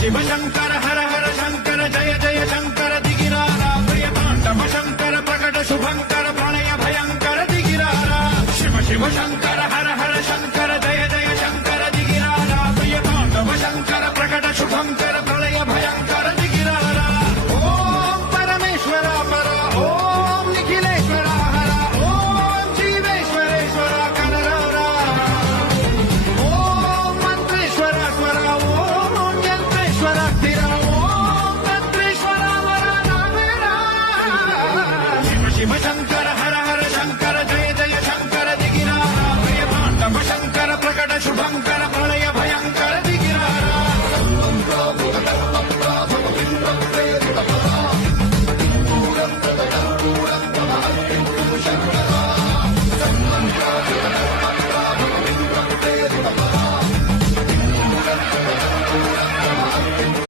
शिव शंकर हर हर शंकर जय जय शंकर दिगिरारा प्रिय तांडव शंकर प्रकट शुभंकर प्रणय भयंकर दिगिरारा शिव शिव शंकर